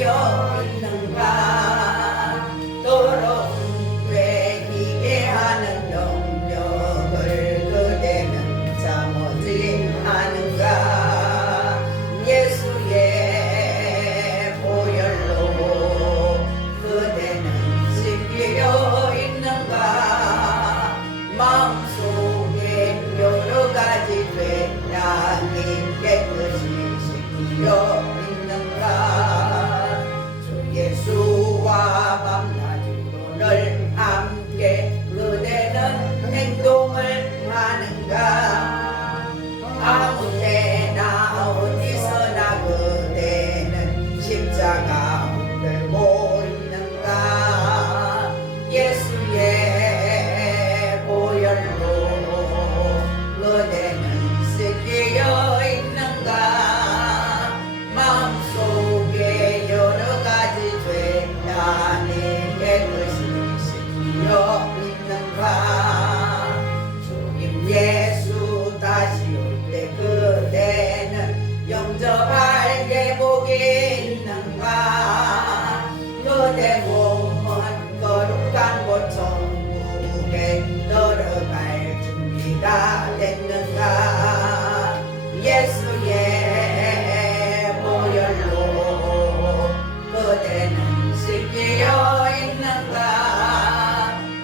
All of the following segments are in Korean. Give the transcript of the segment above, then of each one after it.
비어 있는가 더러운 왜 희게 하는 능력을 그대는 잠오지 않은가 예수의 보혈로 그대는 씻기려 있는가 마음속에 여러 가지 죄악이 깨끗이 씻기려 있는가 주 예수와 밤낮으로늘 함께 그대는 행동을 하는가 아무 때나 어디서나 그대는 십자가 들고 있는가 예수의 보혈로 그대는 씻기려 있는가 마음속에 여러 가지 죄악이 깨끗이 씻기려 있는가 주님 예수 다시 올 때 그대는 영접할 예복이 있는가 그대 몸은 거룩한 곳 천국에 들어갈 준비가 됐는가 예수의 보혈로 그대는 씻기려 있는가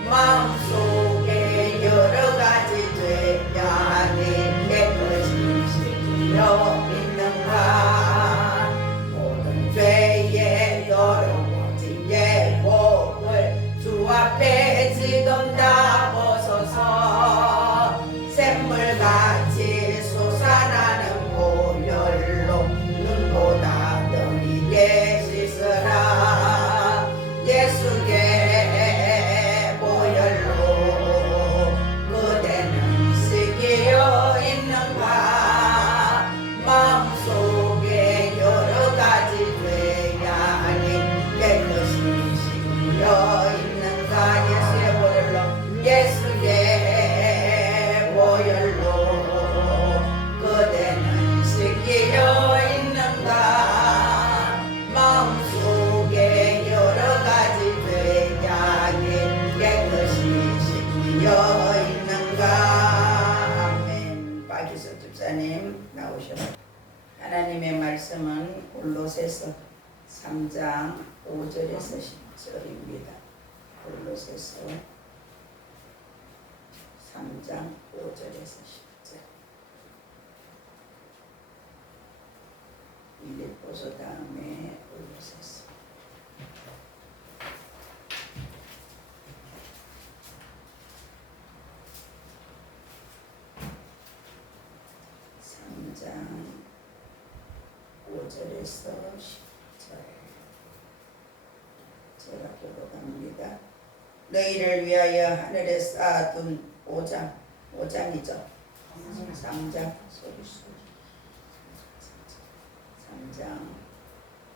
마음속에 여러 가지 죄악이 깨끗이 씻기려 있는가 모든 죄의 더러워진 예복을 주 앞에 지금 다 벗어서 샘물같이 솟아나는 보혈로 눈보다 더 이게 씻으라 예수의 보혈로 그대는 씻기려 있는가 마음속에 여러 가지 죄악이 깨끗이 씻기려 있는가 예수의 보혈로 예수의 보혈로 그대는 씻기려 있는가 마음속에 여러 가지 죄악이 깨끗이 씻기려 있는가 아멘. 박희서 집사님 나오셔라. 하나님의 말씀은 골로새서 3장 5절에서 10절입니다. 골로새서 3장 5절에서 10절 빌립보서 다음에 골로새서 3장 5절에서 10절 제가 보러 갑니다. 너희를 위하여 하늘에 쌓아둔 5장이죠. 3장 3장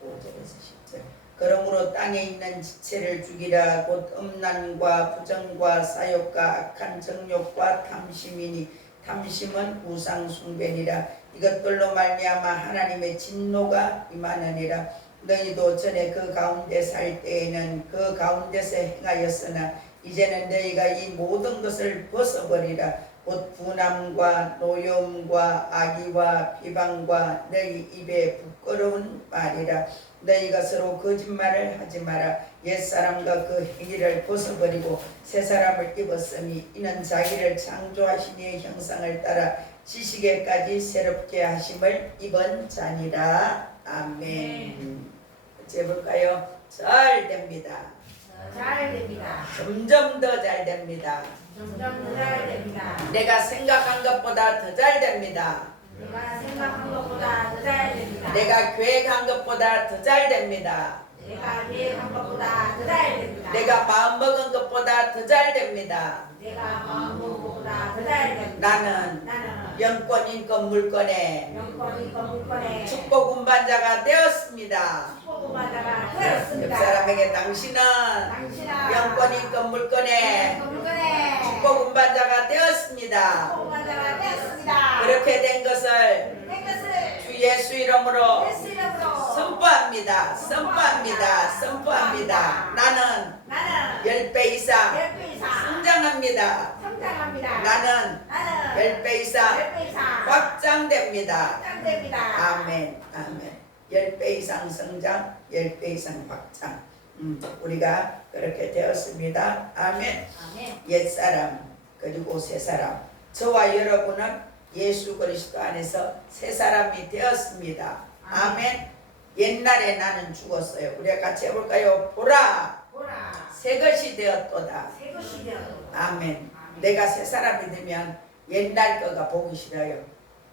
5절에서 10절 그러므로 땅에 있는 지체를 죽이라 곧 음란과 부정과 사욕과 악한 정욕과 탐심이니 탐심은 우상 숭배니라 이것들로 말미암아 하나님의 진노가 임하느니라 너희도 전에 그 가운데 살 때에는 그 가운데서 행하였으나 이제는 너희가 이 모든 것을 벗어버리라 곧 분함과 노여움과 악의와 비방과 너희 입에 부끄러운 말이라 너희가 서로 거짓말을 하지 마라 옛사람과 그 행위를 벗어버리고 새사람을 입었으니 이는 자기를 창조하신 이의 형상을 따라 지식에까지 새롭게 하심을 입은 자니라 아멘. 어째 볼까요? 잘 됩니다. 잘 됩니다. 점점 더 잘 됩니다. 점점 더 잘 됩니다. 내가 생각한 것보다 더 잘 됩니다. 내가 생각한 것보다 더 잘 됩니다. 내가 계획한 것보다 더 잘 됩니다. 내가 계획한 것보다 더 잘 됩니다. 내가 마음먹은 것보다 더 잘 됩니다. 내가 마음먹은 것보다 더 잘 됩니다. 나는 영권, 인권, 물권의 영권, 인권, 물권의 축복 운반자가 되었습니다. 축복 운반자가 되었습니다. 옆 사람에게 당신은 영권, 인권, 물권의 물권의 축복 운반자가 되었습니다. 축복 운반자가 되었습니다. 그렇게 된 것을 주 예수 이름으로 예수 이름으로 선포합니다. 선포합니다. 선포합니다. 나는 나는 10배 이상 10배 이상 성장합니다. 성장합니다. 나는 나는 10배 이상 10배 이상 확장됩니다. 확장됩니다. 아멘. 아멘. 10배 이상 성장, 10배 이상 확장. 우리가 그렇게 되었습니다. 아멘. 아멘. 옛사람 그리고 새사람, 저와 여러분은 예수 그리스도 안에서 새사람이 되었습니다. 아멘. 옛날에 나는 죽었어요. 우리가 같이 해볼까요? 보라 보라 새것이 되었도다. 새 것이 되었도다. 아멘. 내가 새사람이 되면 옛날 거가 보기 싫어요.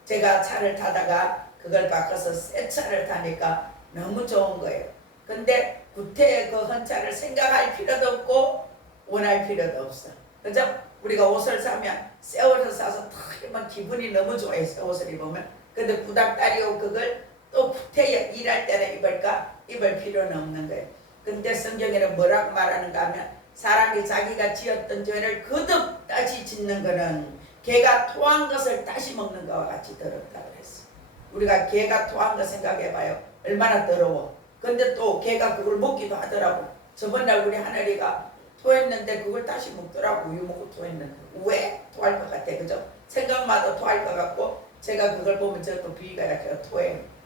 제가 차를 타다가 그걸 바꿔서 새 차를 타니까 너무 좋은 거예요. 근데 구태의 그 헌차를 생각할 필요도 없고 원할 필요도 없어. 그죠? 우리가 옷을 사면 새 옷을 사서 탁 입으면 기분이 너무 좋아요. 새 옷을 입으면. 근데 구닥다리옷 그걸 또 구태여 일할 때는 입을까? 입을 필요는 없는 거예요. 근데 성경에는 뭐라고 말하는가 하면 사람이 자기가 지었던 죄를 거듭 다시 짓는 거는 개가 토한 것을 다시 먹는 것과 같이 더럽다 그랬어. 우리가 개가 토한 거 생각해봐요. 얼마나 더러워. 근데 또 개가 그걸 먹기도 하더라고. 저번날 우리 하늘이가 토했는데 그걸 다시 먹더라고. 우유 먹고 토했는데 왜? 토할 것 같아. 그죠? 생각마다 토할 것 같고 제가 그걸 보면 저도 비위가 약해요. 토해요.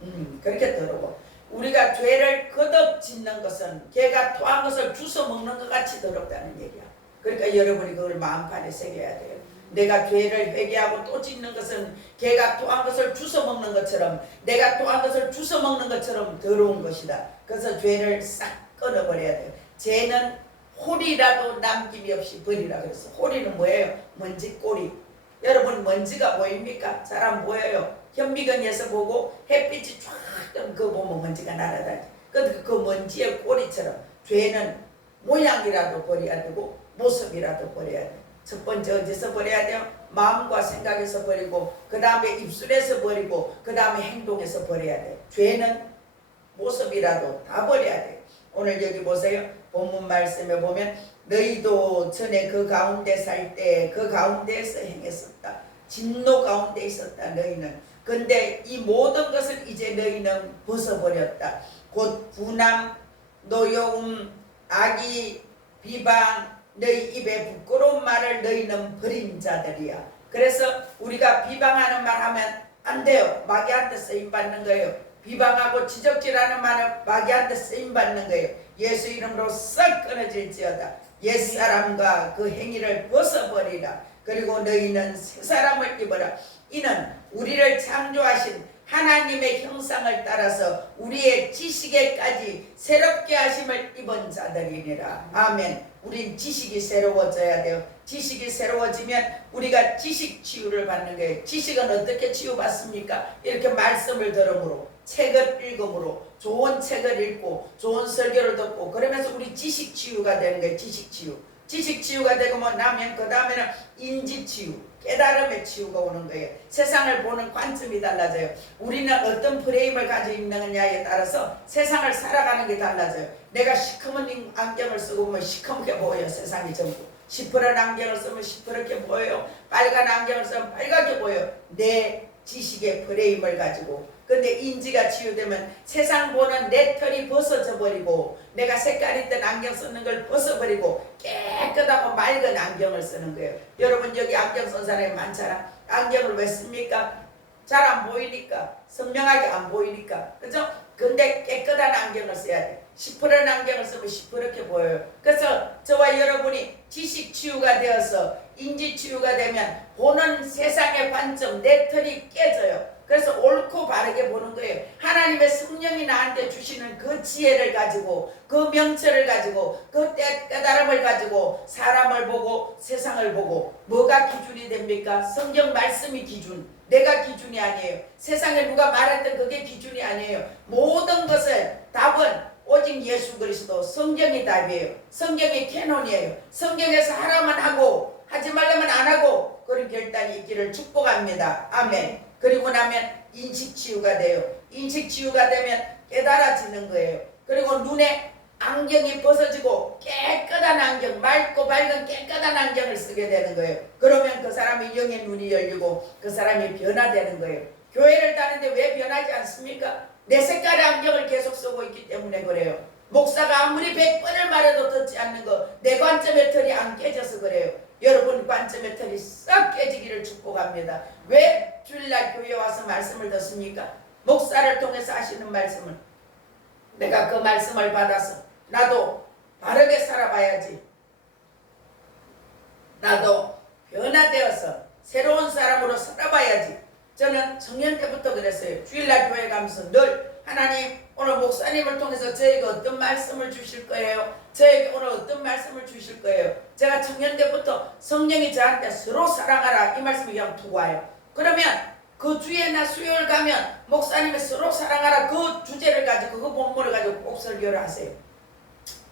그렇게 더러워. 우리가 죄를 거듭 짓는 것은 개가 토한 것을 주워 먹는 것 같이 더럽다는 얘기야. 그러니까 여러분이 그걸 마음판에 새겨야 돼요. 내가 죄를 회개하고 또 짓는 것은 개가 토한 것을 주워 먹는 것처럼, 내가 토한 것을 주워 먹는 것처럼 더러운 것이다. 그래서 죄를 싹 끊어버려야 돼요. 죄는 홀이라도 남김이 없이 버리라 그랬어. 홀이는 뭐예요? 먼지 꼬리. 여러분 먼지가 보입니까? 잘 안 보여요. 현미경에서 보고 햇빛이 쫙 뜨면 그거 보면 먼지가 날아다니. 그 먼지의 꼬리처럼 죄는 모양이라도 버려야 되고 모습이라도 버려야 돼. 첫 번째 어디서 버려야 돼요? 마음과 생각에서 버리고 그 다음에 입술에서 버리고 그 다음에 행동에서 버려야 돼. 죄는 모습이라도 다 버려야 돼. 오늘 여기 보세요. 본문 말씀에 보면 너희도 전에 그 가운데 살 때 그 가운데에서 행했었다. 진노 가운데 있었다 너희는. 근데 이 모든 것을 이제 너희는 벗어버렸다. 곧 분함, 노여움, 악의, 비방, 너희 입에 부끄러운 말을 너희는 버린 자들이야. 그래서 우리가 비방하는 말 하면 안 돼요. 마귀한테 쓰임받는 거예요. 비방하고 지적질하는 말은 마귀한테 쓰임받는 거예요. 예수 이름으로 싹 끊어질지어다. 옛사람과 그 행위를 벗어버리라. 그리고 너희는 새사람을 입어라. 이는 우리를 창조하신 하나님의 형상을 따라서 우리의 지식에까지 새롭게 하심을 입은 자들이니라. 아멘. 우린 지식이 새로워져야 돼요. 지식이 새로워지면 우리가 지식 치유를 받는 거예요. 지식은 어떻게 치유받습니까? 이렇게 말씀을 들음으로, 책을 읽음으로, 좋은 책을 읽고 좋은 설교를 듣고 그러면서 우리 지식 치유가 되는 거예요. 지식 치유. 지식 치유가 되고 나면 그 다음에는 인지 치유, 깨달음의 치유가 오는 거예요. 세상을 보는 관점이 달라져요. 우리는 어떤 프레임을 가지고 있느냐에 따라서 세상을 살아가는 게 달라져요. 내가 시커먼 안경을 쓰고 보면 시커멓게 보여요. 세상이 전부. 시퍼런 안경을 쓰면 시퍼렇게 보여요. 빨간 안경을 쓰면 빨갛게 보여요. 내 지식의 프레임을 가지고. 근데 인지가 치유되면 세상 보는 내 털이 벗어져 버리고 내가 색깔 있던 안경 쓰는 걸 벗어버리고 깨끗하고 맑은 안경을 쓰는 거예요. 여러분 여기 안경 쓴 사람이 많잖아. 안경을 왜 씁니까? 잘 안 보이니까. 선명하게 안 보이니까. 그죠? 근데 깨끗한 안경을 써야 돼. 시퍼런 안경을 쓰면 시퍼렇게 보여요. 그래서 저와 여러분이 지식 치유가 되어서 인지 치유가 되면 보는 세상의 관점, 내 털이 깨져요. 그래서 옳고 바르게 보는 거예요. 하나님의 성령이 나한테 주시는 그 지혜를 가지고 그 명철을 가지고 그 깨달음을 가지고 사람을 보고 세상을 보고 뭐가 기준이 됩니까? 성경 말씀이 기준. 내가 기준이 아니에요. 세상에 누가 말했던 그게 기준이 아니에요. 모든 것을 답은 오직 예수 그리스도 성경이 답이에요. 성경이 캐논이에요. 성경에서 하라면 하고 하지 말라면 안 하고 그런 결단이 있기를 축복합니다. 아멘. 그리고 나면 인식치유가 돼요. 인식치유가 되면 깨달아지는 거예요. 그리고 눈에 안경이 벗어지고 깨끗한 안경, 맑고 밝은 깨끗한 안경을 쓰게 되는 거예요. 그러면 그 사람의 영의 눈이 열리고 그 사람이 변화되는 거예요. 교회를 다니는데 왜 변하지 않습니까? 내 색깔의 안경을 계속 쓰고 있기 때문에 그래요. 목사가 아무리 100번을 말해도 듣지 않는 거, 내 관점의 틀이 안 깨져서 그래요. 여러분 관점의 틀이 싹 깨지기를 축복합니다. 왜 주일날 교회 와서 말씀을 듣습니까? 목사를 통해서 하시는 말씀을, 내가 그 말씀을 받아서 나도 바르게 살아봐야지, 나도 변화되어서 새로운 사람으로 살아봐야지. 저는 청년 때부터 그랬어요. 주일날 교회 가면서 늘 하나님 오늘 목사님을 통해서 저에게 어떤 말씀을 주실 거예요? 저에게 오늘 어떤 말씀을 주실 거예요? 제가 청년 때부터 성령이 저한테 서로 사랑하라 이 말씀을 그냥 두고 와요. 그러면 그 주에나 수요일 가면 목사님이 서로 사랑하라 그 주제를 가지고 그 본문을 가지고 꼭 설교를 하세요.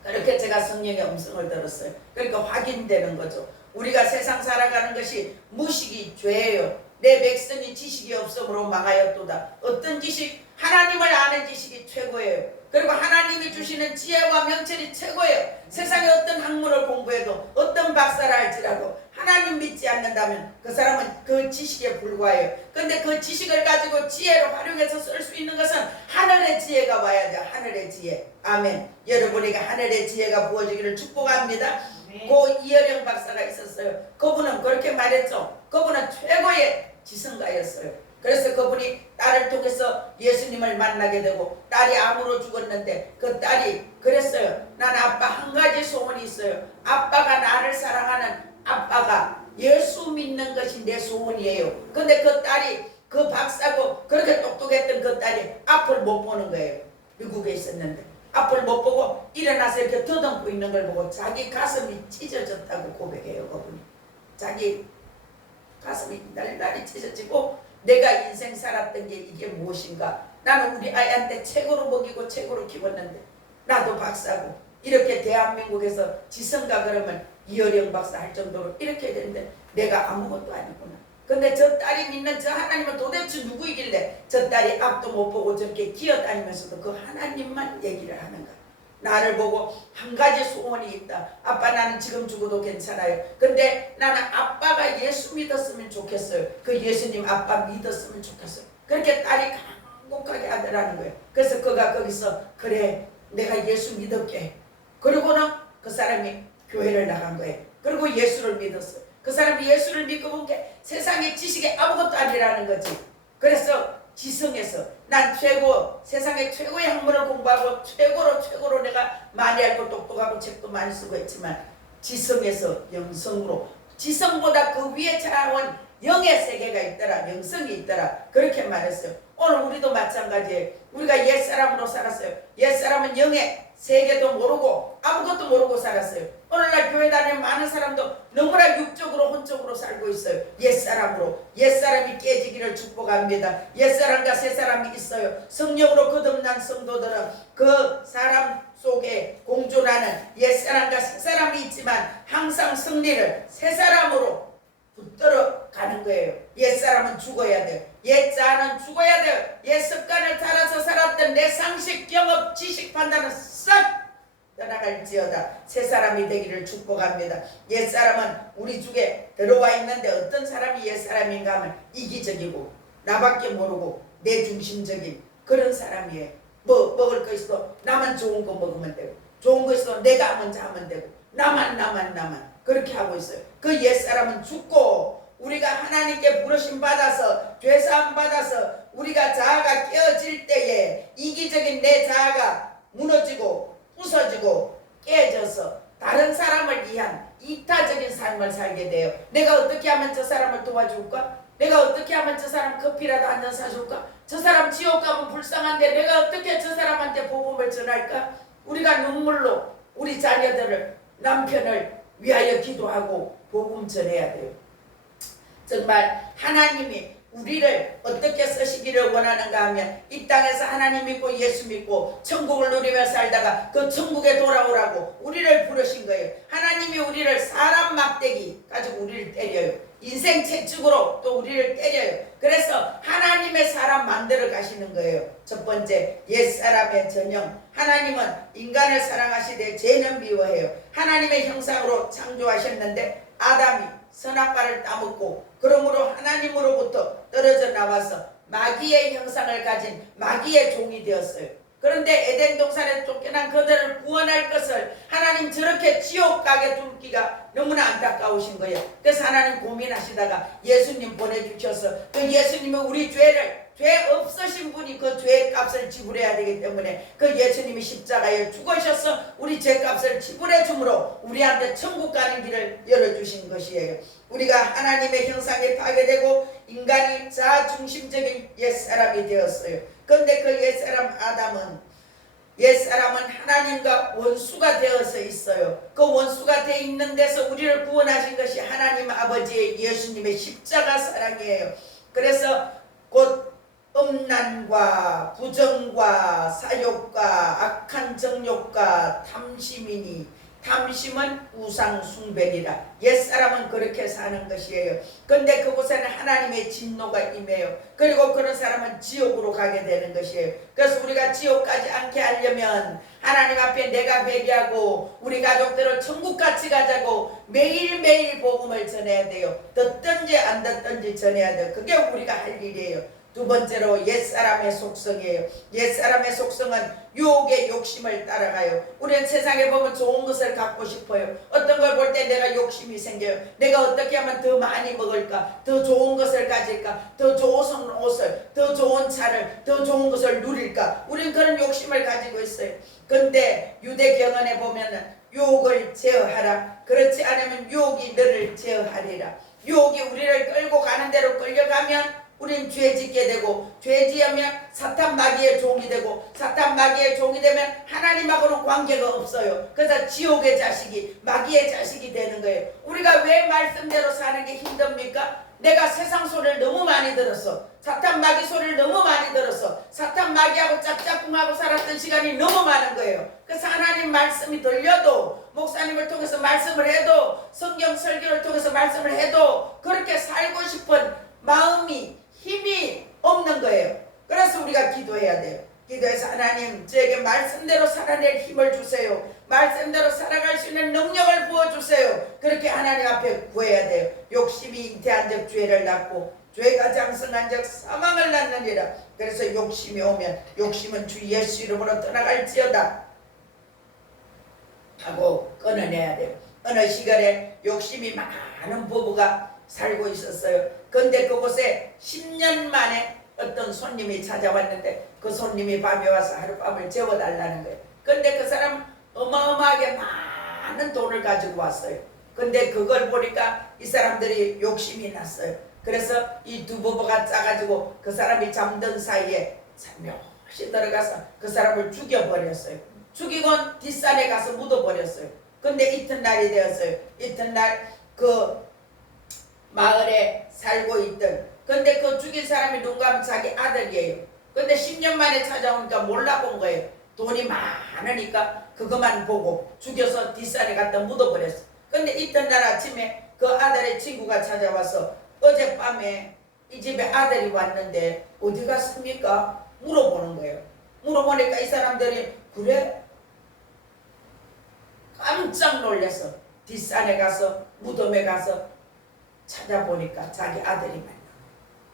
그렇게 제가 성령의 음성을 들었어요. 그러니까 확인되는 거죠. 우리가 세상 살아가는 것이 무식이 죄예요. 내 백성이 지식이 없음으로 망하였도다. 어떤 지식? 하나님을 아는 지식이 최고예요. 그리고 하나님이 주시는 지혜와 명철이 최고예요. 세상에 어떤 학문을 공부해도 어떤 박사를 할지라도 하나님 믿지 않는다면 그 사람은 그 지식에 불과해요. 근데 그 지식을 가지고 지혜로 활용해서 쓸 수 있는 것은 하늘의 지혜가 와야죠. 하늘의 지혜. 아멘. 여러분에게 하늘의 지혜가 부어지기를 축복합니다. 고 이어령 박사가 있었어요. 그분은 그렇게 말했죠. 그분은 최고의 지성가였어요. 그래서 그분이 딸을 통해서 예수님을 만나게 되고 딸이 암으로 죽었는데 그 딸이 그랬어요. 나는 아빠 한 가지 소원이 있어요. 아빠가 나를 사랑하는 아빠가 예수 믿는 것이 내 소원이에요. 근데 그 딸이 그 박사고 그렇게 똑똑했던 그 딸이 앞을 못 보는 거예요. 미국에 있었는데 앞을 못 보고 일어나서 이렇게 더듬고 있는 걸 보고 자기 가슴이 찢어졌다고 고백해요. 그분이 자기 가슴이 날날이 찢어지고 내가 인생 살았던 게 이게 무엇인가? 나는 우리 아이한테 최고로 먹이고 최고로 키웠는데 나도 박사고 이렇게 대한민국에서 지성가 그러면 이어령 박사 할 정도로 이렇게 되는데 내가 아무것도 아니구나. 근데 저 딸이 믿는 저 하나님은 도대체 누구이길래 저 딸이 앞도 못 보고 저렇게 기어다니면서도 그 하나님만 얘기를 하는가? 나를 보고 한 가지 소원이 있다. 아빠 나는 지금 죽어도 괜찮아요. 근데 나는 아빠가 예수 믿었으면 좋겠어요. 그 예수님 아빠 믿었으면 좋겠어요. 그렇게 딸이 강곡하게 하더라는 거예요. 그래서 그가 거기서 그래 내가 예수 믿을게. 그리고는 그 사람이 교회를 나간 거예요. 그리고 예수를 믿었어요. 그 사람이 예수를 믿고 본 게 세상의 지식이 아무것도 아니라는 거지. 그래서 지성에서 난 최고 세상의 최고의 학문을 공부하고 최고로 내가 많이 알고 똑똑하고 책도 많이 쓰고 있지만 지성에서 영성으로 지성보다 그 위에 차원 영의 세계가 있더라. 영성이 있더라. 그렇게 말했어요. 오늘 우리도 마찬가지예요. 우리가 옛사람으로 살았어요. 옛사람은 영의 세계도 모르고 아무것도 모르고 살았어요. 오늘날 교회 다니는 많은 사람도 너무나 육적으로 혼적으로 살고 있어요. 옛사람으로. 옛사람이 깨지기를 축복합니다. 옛사람과 새사람이 있어요. 성령으로 거듭난 성도들은 그 사람 속에 공존하는 옛사람과 새사람이 있지만 항상 승리를 새사람으로 붙들어 가는 거예요. 옛사람은 죽어야 돼요. 옛자는 죽어야 돼요. 옛 습관을 따라서 살았던 내 상식, 경험, 지식, 판단은 싹 떠나갈지어다. 새사람이 되기를 축복합니다. 옛사람은 우리 중에 들어와 있는데 어떤 사람이 옛사람인가 하면 이기적이고 나밖에 모르고 내중심적인 그런 사람이에요. 뭐 먹을 거 있어도 나만 좋은 거 먹으면 되고 좋은 거 있어도 내가 먼저 하면 되고 나만 그렇게 하고 있어요. 그 옛사람은 죽고 우리가 하나님께 부르심 받아서 죄사함 받아서 우리가 자아가 깨어질 때에 이기적인 내 자아가 무너지고 부서지고 깨져서 다른 사람을 위한 이타적인 삶을 살게 돼요. 내가 어떻게 하면 저 사람을 도와줄까? 내가 어떻게 하면 저 사람 커피라도 한 잔 사줄까? 저 사람 지옥 가면 불쌍한데 내가 어떻게 저 사람한테 복음을 전할까? 우리가 눈물로 우리 자녀들을 남편을 위하여 기도하고 복음 전해야 돼요. 정말 하나님이 우리를 어떻게 쓰시기를 원하는가 하면 이 땅에서 하나님 믿고 예수 믿고 천국을 누리며 살다가 그 천국에 돌아오라고 우리를 부르신 거예요. 하나님이 우리를 사람 막대기 가지고 우리를 때려요. 인생 채찍으로 또 우리를 때려요. 그래서 하나님의 사람 만들어 가시는 거예요. 첫 번째 옛사람의 전형. 하나님은 인간을 사랑하시되 죄는 미워해요. 하나님의 형상으로 창조하셨는데 아담이 선악과를 따먹고 그러므로 하나님으로부터 떨어져 나와서 마귀의 형상을 가진 마귀의 종이 되었어요. 그런데 에덴 동산에 쫓겨난 그들을 구원할 것을 하나님 저렇게 지옥 가게 둘기가 너무나 안타까우신 거예요. 그래서 하나님 고민하시다가 예수님 보내주셔서 그 예수님은 우리 죄 없으신 분이 그 죄의 값을 지불해야 되기 때문에 그 예수님이 십자가에 죽으셔서 우리 죄값을 지불해 주므로 우리한테 천국 가는 길을 열어주신 것이에요. 우리가 하나님의 형상에 파괴되고 인간이 자중심적인 옛사람이 되었어요. 그런데 그 옛사람은 하나님과 원수가 되어서 있어요. 그 원수가 되어 있는 데서 우리를 구원하신 것이 하나님 아버지의 예수님의 십자가 사랑이에요. 그래서 곧 음란과 부정과 사욕과 악한 정욕과 탐심이니 탐심은 우상 숭배니라. 옛사람은 그렇게 사는 것이에요. 그런데 그곳에는 하나님의 진노가 임해요. 그리고 그런 사람은 지옥으로 가게 되는 것이에요. 그래서 우리가 지옥 가지 않게 하려면 하나님 앞에 내가 회개하고 우리 가족들을 천국같이 가자고 매일매일 복음을 전해야 돼요. 듣든지 안 듣든지 전해야 돼요. 그게 우리가 할 일이에요. 두 번째로 옛사람의 속성이에요. 옛사람의 속성은 유혹의 욕심을 따라가요. 우리는 세상에 보면 좋은 것을 갖고 싶어요. 어떤 걸 볼 때 내가 욕심이 생겨요. 내가 어떻게 하면 더 많이 먹을까? 더 좋은 것을 가질까? 더 좋은 옷을, 더 좋은 차를, 더 좋은 것을 누릴까? 우리는 그런 욕심을 가지고 있어요. 그런데 유대경언에 보면은 유혹을 제어하라. 그렇지 않으면 유혹이 너를 제어하리라. 유혹이 우리를 끌고 가는 대로 끌려가면 우린 죄 짓게 되고 죄 지으면 사탄 마귀의 종이 되고 사탄 마귀의 종이 되면 하나님하고는 관계가 없어요. 그래서 지옥의 자식이 마귀의 자식이 되는 거예요. 우리가 왜 말씀대로 사는 게 힘듭니까? 내가 세상 소리를 너무 많이 들었어. 사탄 마귀 소리를 너무 많이 들었어. 사탄 마귀하고 짝짝꿍하고 살았던 시간이 너무 많은 거예요. 그래서 하나님 말씀이 들려도 목사님을 통해서 말씀을 해도 성경 설교를 통해서 말씀을 해도 그렇게 살고 싶은 마음이 힘이 없는 거예요. 그래서 우리가 기도해야 돼요. 기도해서 하나님 저에게 말씀대로 살아낼 힘을 주세요. 말씀대로 살아갈 수 있는 능력을 부어주세요. 그렇게 하나님 앞에 구해야 돼요. 욕심이 잉태한 적 죄를 낳고 죄가 장성한 적 사망을 낳느니라. 그래서 욕심이 오면 욕심은 주 예수 이름으로 떠나갈지어다 하고 끊어내야 돼요. 어느 시간에 욕심이 많은 부부가 살고 있었어요. 근데 그곳에 10년 만에 어떤 손님이 찾아왔는데 그 손님이 밤에 와서 하룻밤을 재워달라는 거예요. 근데 그 사람 어마어마하게 많은 돈을 가지고 왔어요. 근데 그걸 보니까 이 사람들이 욕심이 났어요. 그래서 이 두 부부가 짜가지고 그 사람이 잠든 사이에 살며시 들어가서 그 사람을 죽여버렸어요. 죽이고 뒷산에 가서 묻어버렸어요. 근데 이튿날이 되었어요. 이튿날 그 마을에 살고 있던 근데 그 죽인 사람이 누군가 하면 자기 아들이에요. 근데 10년 만에 찾아오니까 몰라본 거예요. 돈이 많으니까 그것만 보고 죽여서 뒷산에 갖다 묻어버렸어. 근데 이튿날 아침에 그 아들의 친구가 찾아와서 어젯밤에 이 집에 아들이 왔는데 어디 갔습니까? 물어보는 거예요. 물어보니까 이 사람들이 그래? 깜짝 놀라서 뒷산에 가서 무덤에 가서 찾아보니까 자기 아들이 만나.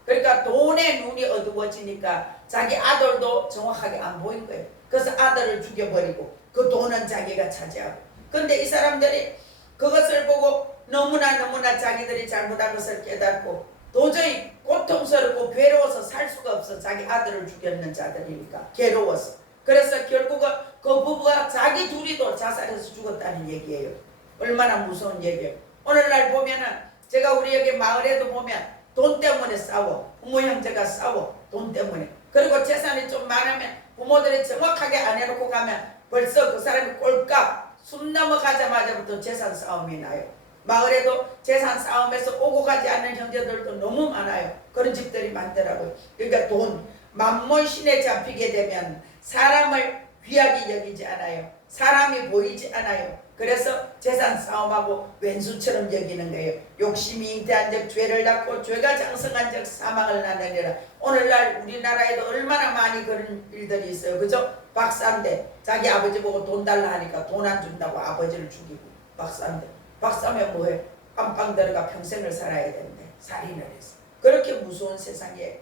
그러니까 돈에 눈이 어두워지니까 자기 아들도 정확하게 안 보인 거예요. 그래서 아들을 죽여버리고 그 돈은 자기가 차지하고. 근데 이 사람들이 그것을 보고 너무나 자기들이 잘못한 것을 깨닫고 도저히 고통스럽고 괴로워서 살 수가 없어. 자기 아들을 죽였는 자들이니까 괴로워서. 그래서 결국은 그 부부가 자기 둘이도 자살해서 죽었다는 얘기예요. 얼마나 무서운 얘기예요. 오늘날 보면은 제가 우리 여기 마을에도 보면 돈 때문에 싸워. 부모 형제가 싸워. 돈 때문에. 그리고 재산이 좀 많으면 부모들이 정확하게 안 해놓고 가면 벌써 그 사람이 꼴깍 숨 넘어가자마자부터 재산 싸움이 나요. 마을에도 재산 싸움에서 오고 가지 않는 형제들도 너무 많아요. 그런 집들이 많더라고요. 그러니까 돈, 만몬신에 잡히게 되면 사람을 귀하게 여기지 않아요. 사람이 보이지 않아요. 그래서 재산 싸움하고 왼수처럼 여기는 거예요. 욕심이 잉태한 적 죄를 낳고 죄가 장성한 적 사망을 낳느니라. 오늘날 우리나라에도 얼마나 많이 그런 일들이 있어요. 그죠? 박사인데 자기 아버지 보고 돈 달라 하니까 돈 안 준다고 아버지를 죽이고. 박사인데 박사면 뭐해? 깜빵 들어가 평생을 살아야 되는데 살인을 해서. 그렇게 무서운 세상이에요.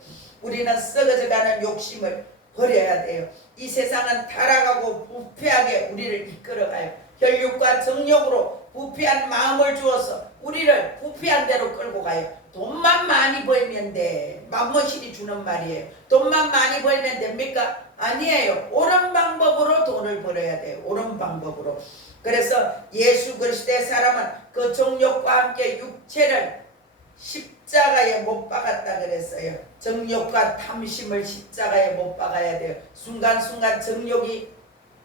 우리는 썩어져가는 욕심을 버려야 돼요. 이 세상은 타락하고 부패하게 우리를 이끌어가요. 혈육과 정욕으로 부패한 마음을 주어서 우리를 부패한 대로 끌고 가요. 돈만 많이 벌면 돼. 맘머신이 주는 말이에요. 돈만 많이 벌면 됩니까? 아니에요. 옳은 방법으로 돈을 벌어야 돼요. 옳은 방법으로. 그래서 예수 그리스도의 사람은 그 정욕과 함께 육체를 십자가에 못 박았다 그랬어요. 정욕과 탐심을 십자가에 못 박아야 돼요. 순간순간 정욕이,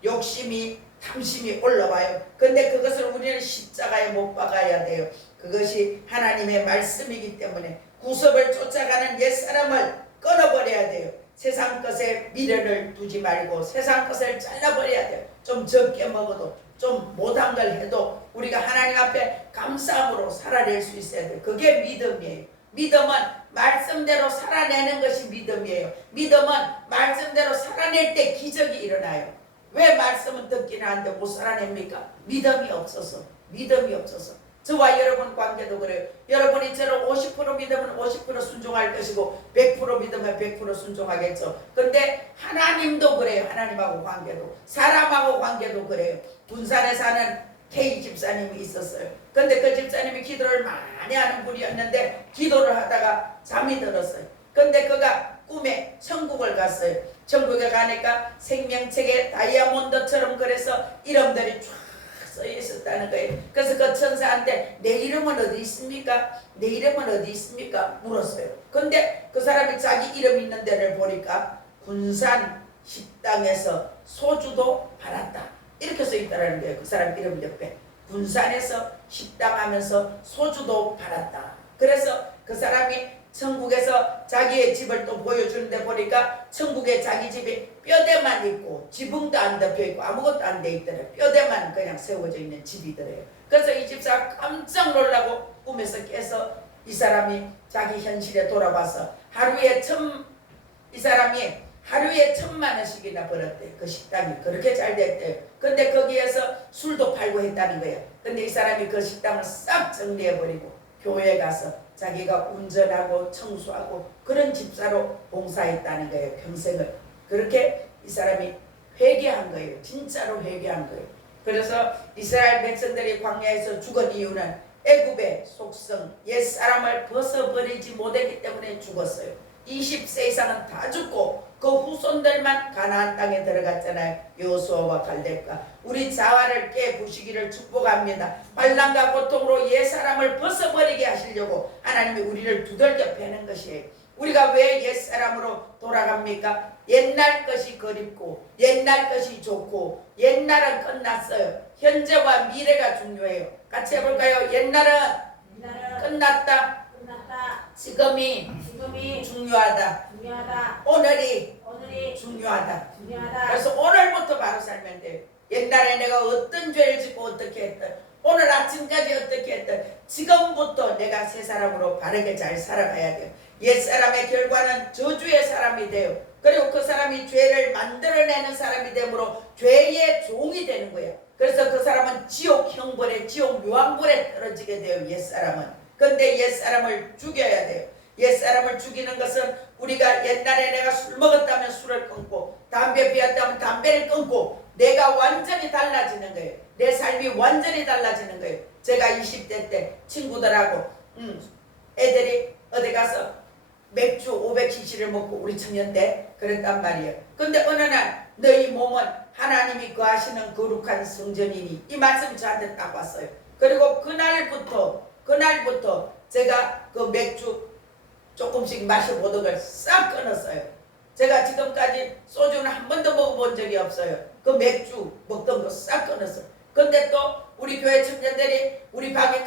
욕심이, 탐심이 올라와요. 근데 그것을 우리는 십자가에 못 박아야 돼요. 그것이 하나님의 말씀이기 때문에 구속을 쫓아가는 옛사람을 끊어버려야 돼요. 세상 것에 미련을 두지 말고 세상 것을 잘라버려야 돼요. 좀 적게 먹어도 좀 못한 걸 해도 우리가 하나님 앞에 감사함으로 살아낼 수 있어야 돼요. 그게 믿음이에요. 믿음은 말씀대로 살아내는 것이 믿음이에요. 믿음은 말씀대로 살아낼 때 기적이 일어나요. 왜 말씀은 듣기는 하는데 못 살아냅니까? 믿음이 없어서. 믿음이 없어서. 저와 여러분 관계도 그래요. 여러분이 저를 50% 믿으면 50% 순종할 것이고 100% 믿으면 100% 순종하겠죠. 근데 하나님도 그래요. 하나님하고 관계도. 사람하고 관계도 그래요. 군산에 사는 K 집사님이 있었어요. 근데 그 집사님이 기도를 많이 하는 분이었는데 기도를 하다가 잠이 들었어요. 근데 그가 꿈에 천국을 갔어요. 천국에 가니까 생명책에 다이아몬드처럼 그래서 이름들이 쫙 써 있었다는 거예요. 그래서 그 천사한테 내 이름은 어디 있습니까? 내 이름은 어디 있습니까? 물었어요. 근데 그 사람이 자기 이름 있는 데를 보니까 군산 식당에서 소주도 팔았다. 이렇게 써 있다는 거예요. 그 사람 이름 옆에. 군산에서 식당 하면서 소주도 팔았다. 그래서 그 사람이 천국에서 자기의 집을 또 보여주는데 보니까 천국에 자기 집이 뼈대만 있고 지붕도 안 덮여있고 아무것도 안 돼 있더래요. 뼈대만 그냥 세워져 있는 집이더래요. 그래서 이 집사가 깜짝 놀라고 꿈에서 깨서 이 사람이 자기 현실에 돌아와서 이 사람이 하루에 1,000만 원씩이나 벌었대요. 그 식당이 그렇게 잘 됐대요. 근데 거기에서 술도 팔고 했다는 거예요. 근데 이 사람이 그 식당을 싹 정리해버리고 교회에 가서 자기가 운전하고 청소하고 그런 집사로 봉사했다는 거예요. 평생을. 그렇게 이 사람이 회개한 거예요. 진짜로 회개한 거예요. 그래서 이스라엘 백성들이 광야에서 죽은 이유는 애굽의 속성 옛사람을 벗어버리지 못했기 때문에 죽었어요. 20세 이상은 다 죽고 그 후손들만 가나안 땅에 들어갔잖아요. 여호수아와 갈렙과. 우리 자화를 깨부시기를 축복합니다. 환난과 고통으로 옛사람을 벗어버리게 하시려고 하나님이 우리를 두들겨 패는 것이에요. 우리가 왜 옛사람으로 돌아갑니까? 옛날 것이 그립고 옛날 것이 좋고 중요해요. 옛날은 끝났어요. 현재와 미래가 중요해요. 같이 해볼까요? 옛날은 끝났다. 지금이 중요하다. 오늘이 중요하다. 그래서 오늘부터 바로 살면 돼요. 옛날에 내가 어떤 죄를 짓고 어떻게 했든 오늘 아침까지 어떻게 했든 지금부터 내가 새 사람으로 바르게 잘 살아가야 돼요. 옛사람의 결과는 저주의 사람이 돼요. 그리고 그 사람이 죄를 만들어내는 사람이 되므로 죄의 종이 되는 거예요. 그래서 그 사람은 지옥 형벌에 지옥 묘왕불에 떨어지게 돼요. 옛사람은. 근데 옛사람을 죽여야 돼요. 옛사람을 죽이는 것은 우리가 옛날에 내가 술 먹었다면 술을 끊고 담배 피웠다면 담배를 끊고 내가 완전히 달라지는 거예요. 내 삶이 완전히 달라지는 거예요. 제가 20대 때 친구들하고 애들이 어디 가서 맥주 500cc를 먹고 우리 청년 때 그랬단 말이에요. 근데 어느 날 너희 몸은 하나님이 거하시는 거룩한 성전이니 이 말씀이 저한테 딱 왔어요. 그리고 그날부터 제가 그 맥주 조금씩 마셔보던 걸 싹 끊었어요. 제가 지금까지 소주는 한 번도 먹어본 적이 없어요. 그 맥주 먹던 거 싹 끊었어요. 근데 또 우리 교회 청년들이 우리 방에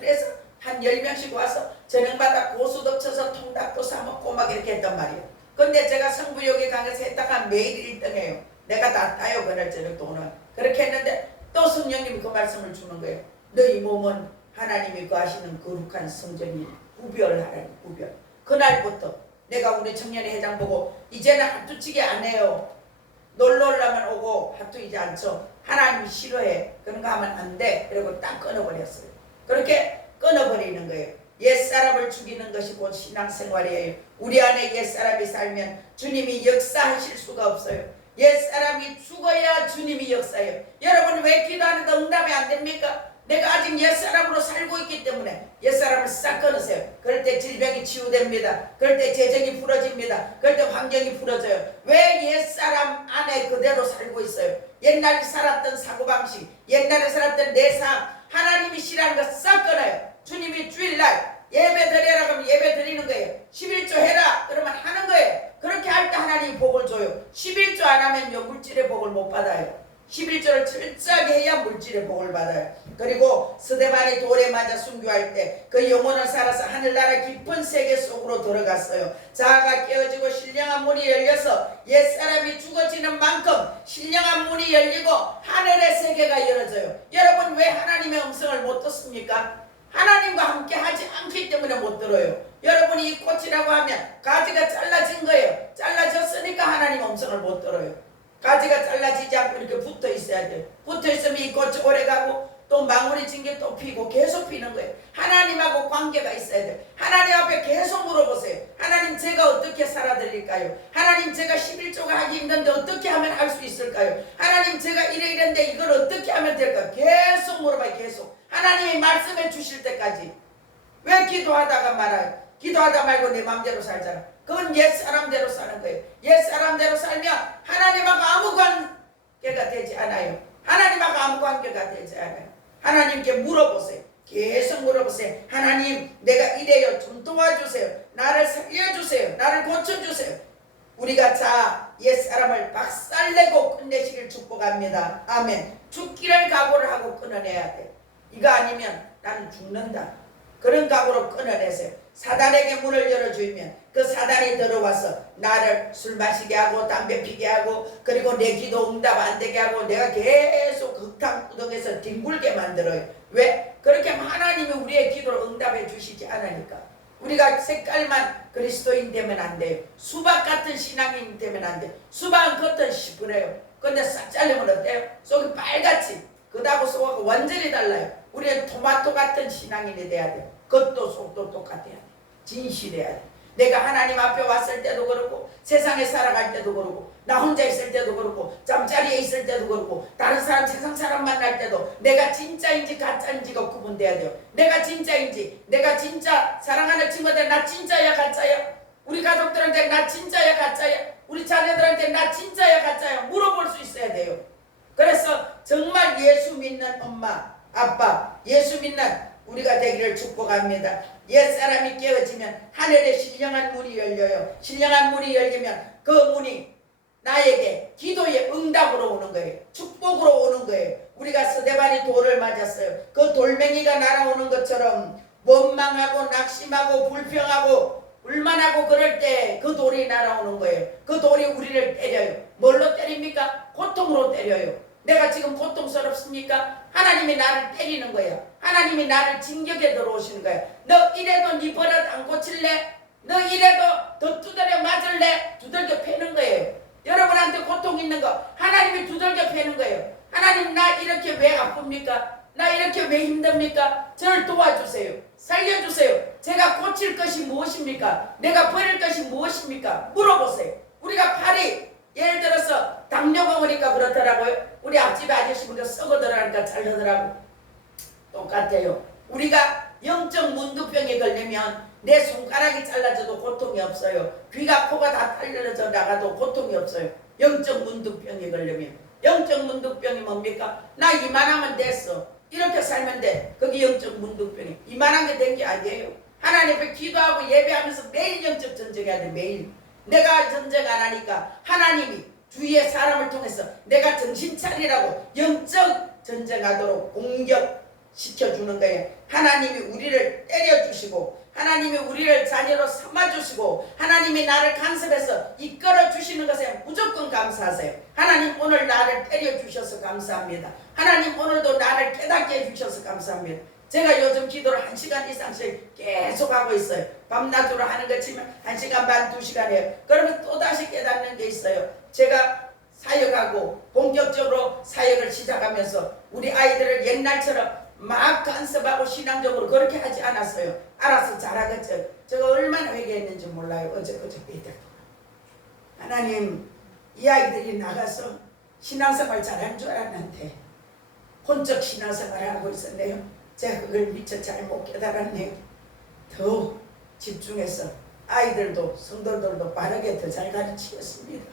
그래서 한 10명씩 와서 저녁마다 고수도 쳐서 통닭도 사먹고 막 이렇게 했단 말이에요. 근데 제가 성부욕에 강해서 했다가 매일 1등해요. 내가 다 따요. 그날 저녁 돈은. 그렇게 했는데 또 성령님이 그 말씀을 주는 거예요. 너희 몸은 하나님이 거하시는 거룩한 성전이 구별하라는 구별. 그날부터 내가 우리 청년회 회장 보고 이제는 하투치기 안 해요. 놀러 오려면 오고 하투 이제 안 쳐. 하나님이 싫어해. 그런 거 하면 안 돼. 그리고 딱 끊어버렸어요. 그렇게 끊어버리는 거예요. 옛사람을 죽이는 것이 곧 신앙생활이에요. 우리 안에 옛사람이 살면 주님이 역사하실 수가 없어요. 옛사람이 죽어야 주님이 역사해요. 여러분 왜 기도하는데 응답이 안 됩니까? 내가 아직 옛사람으로 살고 있기 때문에 옛사람을 싹 끊으세요. 그럴 때 질병이 치유됩니다. 그럴 때 재정이 풀어집니다. 그럴 때 환경이 풀어져요. 왜 옛사람 안에 그대로 살고 있어요? 옛날에 살았던 사고방식, 옛날에 살았던 내 삶, 하나님이 싫어하는 거 싹 끊어요. 주님이 주일날 예배 드리라 그러면 예배 드리는 거예요. 11조 해라 그러면 하는 거예요. 그렇게 할 때 하나님이 복을 줘요. 11조 안 하면요 물질의 복을 못 받아요. 11조를 철저하게 해야 물질의 복을 받아요. 그리고 스데반이 돌에 맞아 순교할 때 그 영혼을 살아서 하늘나라 깊은 세계 속으로 들어갔어요. 자아가 깨어지고 신령한 문이 열려서 옛사람이 죽어지는 만큼 신령한 문이 열리고 하늘의 세계가 열어져요. 여러분 왜 하나님의 음성을 못 듣습니까? 하나님과 함께 하지 않기 때문에 못 들어요. 여러분이 이 꽃이라고 하면 가지가 잘라진 거예요. 잘라졌으니까 하나님 음성을 못 들어요. 가지가 잘라지지 않고 이렇게 붙어 있어야 돼요. 붙어 있으면 이 꽃이 오래가고 또 망울이 진 게 또 피고 계속 피는 거예요. 하나님하고 관계가 있어야 돼요. 하나님 앞에 계속 물어보세요. 하나님 제가 어떻게 살아드릴까요? 하나님 제가 11조가 하기 힘든데 어떻게 하면 할 수 있을까요? 하나님 제가 이랬는데 이걸 어떻게 하면 될까요? 계속 물어봐요. 계속. 하나님이 말씀해 주실 때까지. 왜 기도하다가 말아요? 기도하다 말고 내 마음대로 살잖아. 그건 옛사람대로 사는 거예요. 옛사람대로 살면 하나님하고 아무 관계가 되지 않아요. 하나님하고 아무 관계가 되지 않아요. 하나님께 물어보세요. 계속 물어보세요. 하나님 내가 이래요. 좀 도와주세요. 나를 살려주세요. 나를 고쳐주세요. 우리가 옛사람을 박살내고 끝내시길 축복합니다. 아멘. 죽기를 각오를 하고 끊어내야 돼. 이거 아니면 나는 죽는다. 그런 각오로 끊어내세요. 사단에게 문을 열어주면 그 사단이 들어와서 나를 술 마시게 하고 담배 피게 하고 그리고 내 기도 응답 안 되게 하고 내가 계속 흙탕구덩에서 뒹굴게 만들어요. 왜? 그렇게 하면 하나님이 우리의 기도를 응답해 주시지 않으니까. 우리가 색깔만 그리스도인 되면 안 돼요. 수박 같은 신앙인 되면 안 돼요. 수박은 겉은 시퍼래요. 근데 싹 자르면 어때요? 속이 빨갛지. 그다고 속하고 완전히 달라요. 우리는 토마토 같은 신앙인이 돼야 돼요. 겉도 속도 똑같아야 돼요. 진실해야 돼요. 내가 하나님 앞에 왔을 때도 그렇고 세상에 살아갈 때도 그렇고 나 혼자 있을 때도 그렇고 잠자리에 있을 때도 그렇고 다른 사람 세상 사람 만날 때도 내가 진짜인지 가짜인지가 구분돼야 돼요. 내가 진짜인지 내가 진짜 사랑하는 친구들 나 진짜야 가짜야 우리 가족들한테 나 진짜야 가짜야 우리 자녀들한테 나 진짜야 가짜야 물어볼 수 있어야 돼요. 그래서 정말 예수 믿는 엄마 아빠 예수 믿는 우리가 되기를 축복합니다. 옛사람이 깨어지면 하늘에 신령한 문이 열려요. 신령한 문이 열리면 그 문이 나에게 기도의 응답으로 오는 거예요. 축복으로 오는 거예요. 우리가 스데반이 돌을 맞았어요. 그 돌멩이가 날아오는 것처럼 원망하고 낙심하고 불평하고 불만하고 그럴 때 그 돌이 날아오는 거예요. 그 돌이 우리를 때려요. 뭘로 때립니까? 고통으로 때려요. 내가 지금 고통스럽습니까? 하나님이 나를 때리는 거예요. 하나님이 나를 징격에 들어오시는 거예요. 너 이래도 네 버릇 안 고칠래? 너 이래도 더 두들겨 맞을래? 두들겨 패는 거예요. 여러분한테 고통 있는 거 하나님이 두들겨 패는 거예요. 하나님 나 이렇게 왜 아픕니까? 나 이렇게 왜 힘듭니까? 저를 도와주세요. 살려주세요. 제가 고칠 것이 무엇입니까? 내가 버릴 것이 무엇입니까? 물어보세요. 우리가 팔이 예를 들어서 당뇨가 오니까 그렇더라고요. 우리 앞집에 아저씨보다 썩어들어가니까 잘르더라고. 똑같아요. 우리가 영적 문두병에 걸리면 내 손가락이 잘라져도 고통이 없어요. 귀가 코가 다 탈려져 나가도 고통이 없어요. 영적 문두병에 걸리면. 영적 문두병이 뭡니까? 나 이만하면 됐어. 이렇게 살면 돼. 그게 영적 문두병이. 이만한 게 된 게 아니에요. 하나님 앞에 기도하고 예배하면서 매일 영적 전쟁해야 돼. 매일. 내가 전쟁 안 하니까 하나님이 주위의 사람을 통해서 내가 정신 차리라고 영적 전쟁하도록 공격시켜주는 거예요. 하나님이 우리를 때려주시고 하나님이 우리를 자녀로 삼아주시고 하나님이 나를 간섭해서 이끌어주시는 것에 무조건 감사하세요. 하나님 오늘 나를 때려주셔서 감사합니다. 하나님 오늘도 나를 깨닫게 해주셔서 감사합니다. 제가 요즘 기도를 1시간 이상씩 계속 하고 있어요. 밤낮으로 하는 것 치면 1시간 반, 2시간 해요. 그러면 또다시 깨닫는 게 있어요. 제가 사역하고 본격적으로 사역을 시작하면서 우리 아이들을 옛날처럼 막 간섭하고 신앙적으로 그렇게 하지 않았어요. 알아서 잘하겠죠. 제가 얼마나 회개했는지 몰라요. 어제 그저께 이때 하나님, 이 아이들이 나가서 신앙생활 잘하는 줄 알았는데 혼적 신앙생활을 하고 있었네요. 제가 그걸 미처 잘 못 깨달았네요. 더 집중해서 아이들도 성도들도 바르게 더 잘 가르치겠습니다.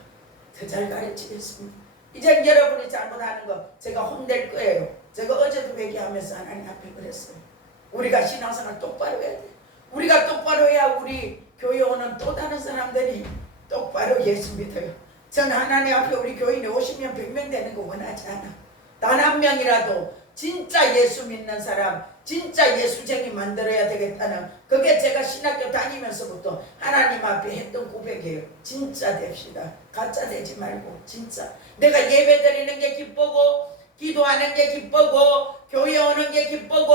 더 잘 가르치겠습니다. 이제 여러분이 잘못하는 거 제가 혼낼 거예요. 제가 어제도 회개하면서 하나님 앞에 그랬어요. 우리가 신앙생활 똑바로 해야 돼. 우리가 똑바로 해야 우리 교회 오는 또 다른 사람들이 똑바로 예수 믿어요. 전 하나님 앞에 우리 교인이 50명 100명 되는 거 원하지 않아. 단 한 명이라도 진짜 예수 믿는 사람, 진짜 예수쟁이 만들어야 되겠다는, 그게 제가 신학교 다니면서부터 하나님 앞에 했던 고백이에요. 진짜 됩시다. 가짜 되지 말고 진짜. 내가 예배 드리는 게 기쁘고 기도하는 게 기쁘고 교회 오는 게 기쁘고